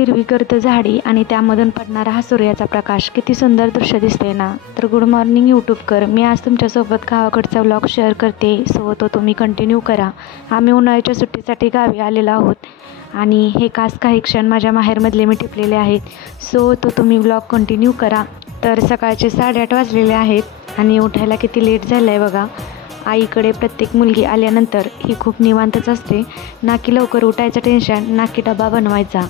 हिरवीगर्द झाडी आणि त्यामधून पडणारा हा सूर्याचा प्रकाश किती सुंदर दृश्य दिसते ना. तर गुड मॉर्निंग यूट्यूबकर, मी आज तुमच्यासोबत गावाकडचा व्लॉग शेअर करते. सो तो तुम्ही कंटिन्यू करा. आम्ही उन्हाळ्याच्या सुट्टीसाठी गावी आलेलो आहोत आणि हे खास काही क्षण माझ्या माहेरमधले मी टिपलेले आहेत. सो तो तुम्ही व्लॉग कंटिन्यू करा. तर सकाळचे 8:30 वाजलेले आहेत आणि उठायला किती लेट झालं आहे बघा. आईकडे प्रत्येक मुलगी आल्यानंतर ही खूप निवांतच असते. ना की लवकर उठायचं टेन्शन, ना की डबा बनवायचा.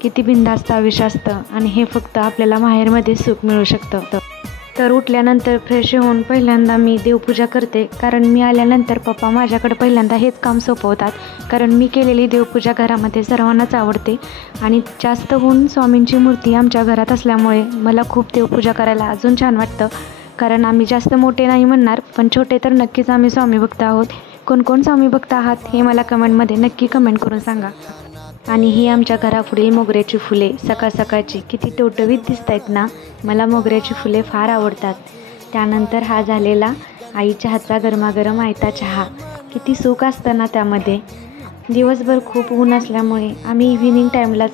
किती बिनधास्त आयुष्य असतं आणि हे फक्त आपल्याला माहेरमध्ये सुख मिळू शकतं. तर उठल्यानंतर फ्रेश होऊन पहिल्यांदा मी देवपूजा करते, कारण मी आल्यानंतर पप्पा माझ्याकडे पहिल्यांदा हेच काम सोपवतात. कारण मी केलेली देवपूजा घरामध्ये सर्वांनाच आवडते आणि जास्त होऊन स्वामींची मूर्ती आमच्या घरात असल्यामुळे मला खूप देवपूजा करायला अजून छान वाटतं. कारण आम्ही जास्त मोठे नाही म्हणणार, पण छोटे तर नक्कीच आम्ही स्वामी भक्त आहोत. कोण कोण स्वामी भक्त आहात हे मला कमेंटमध्ये नक्की कमेंट करून सांगा. आणि ही आमच्या घरापुढील मोगऱ्याची फुले सकाळ सकाळची किती टवटवीत दिसत आहेत ना. मला मोगऱ्याची फुले फार आवडतात. त्यानंतर हा झालेला आईच्या हातचा गरमागरम आयता चहा. किती सुख असतं ना त्यामध्ये. दिवसभर खूप ऊन असल्यामुळे आम्ही इव्हिनिंग टाईमलाच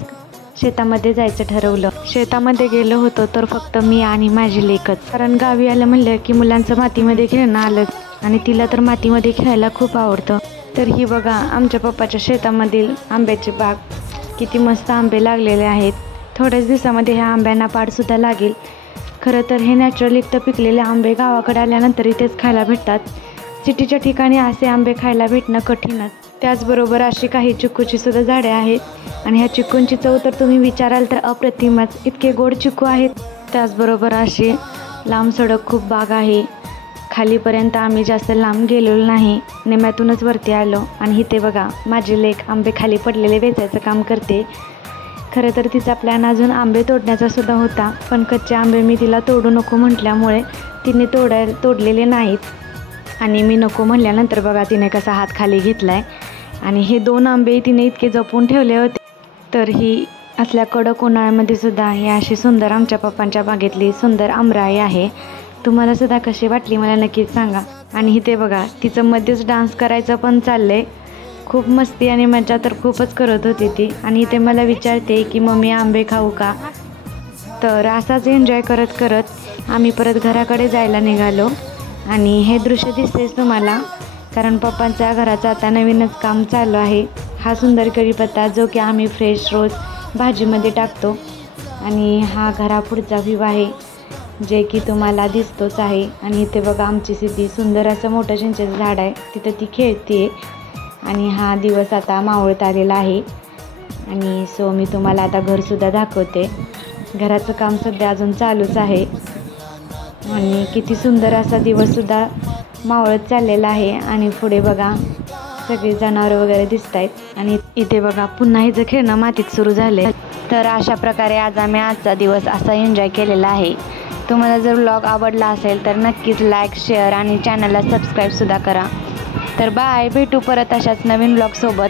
शेतामध्ये जायचं ठरवलं. शेतामध्ये गेलो होतो तर फक्त मी आणि माझी लेकच, कारण गावी आलं म्हणलं की मुलांचं मातीमध्ये खेळणं आलंच आणि तिला तर मातीमध्ये खेळायला खूप आवडतं. तर ही बघा आमच्या पप्पाच्या शेतामधील आंब्याची बाग. किती मस्त आंबे लागलेले आहेत. थोड्याच दिवसामध्ये ह्या आंब्यांना पाडसुद्धा लागेल. खरं तर हे नॅचरल इथं पिकलेले आंबे गावाकडे आल्यानंतर इथेच खायला भेटतात. सिटीच्या ठिकाणी असे आंबे खायला भेटणं कठीणच. त्याचबरोबर अशी काही चिक्कूची सुद्धा झाडे आहेत आणि ह्या चिक्कूंची चव तर तुम्ही विचाराल तर अप्रतिमच. इतके गोड चिक्कू आहेत. त्याचबरोबर अशी लांब सडक खूप बाग आहे. खालीपर्यंत आम्ही जास्त लांब गेलेलो नाही, निम्यातूनच वरती आलो. आणि इथे बघा माझी लेक आंबे खाली पडलेले वेचायचं काम करते. खरं तर तिचा प्लॅन अजून आंबे तोडण्याचा सुद्धा होता, पण कच्चे आंबे मी तिला तोडू नको म्हटल्यामुळे तिने तोडलेले नाहीत. आणि मी नको म्हटल्यानंतर बघा तिने कसा हात खाली घेतला आहे. आणि हे 2 आंबे तिने इतके जपून ठेवले होते. तर ही असल्या कडक उन्हाळ्यामध्ये सुद्धा ही अशी सुंदर आमच्या पप्पांच्या बागेतली सुंदर आंबराई आहे. तुम्हाला सुद्धा कशी वाटली मला नक्कीच सांगा. आणि इथे बघा तिचं मध्येच डान्स करायचं पण चाललंय. खूप मस्ती आणि मजा तर खूपच करत होती ती. आणि इथे मला विचारते की मम्मी आंबे खाऊ का. तर असाच एन्जॉय करत करत आम्ही परत घराकडे जायला निघालो. आणि हे दृश्य दिसतेच तुम्हाला, कारण पप्पांच्या घराचं आता नवीनच काम चालू आहे. हा सुंदर कढीपत्ता जो की आम्ही फ्रेश रोज भाजीमध्ये टाकतो. आणि हा घरापुढचा व्ह्यू आहे जे की तुम्हाला दिसतोच आहे. आणि इथे बघा आमची सिद्धी सुंदर असं मोठं चिंचेचं झाड आहे, तिथं ती खेळते. आणि हा दिवस आता मावळत आलेला आहे. आणि सो मी तुम्हाला आता घरसुद्धा दाखवते. घराचं काम सध्या अजून चालूच आहे आणि किती सुंदर असा दिवससुद्धा मावळत चाललेला आहे. आणि पुढे बघा सगळे जनावरं वगैरे दिसत आहेत. आणि इथे बघा पुन्हा हिचं खेळणं मातीत सुरू झाले. तर अशा प्रकारे आज आम्ही आजचा दिवस असा एन्जॉय केलेला आहे. तुम्हाला जर व्लॉग आवडला असेल तर नक्कीच लाईक, शेअर आणि चॅनलला सबस्क्राईबसुद्धा करा. तर बाय, भेटू परत अशाच नवीन व्लॉगसोबत.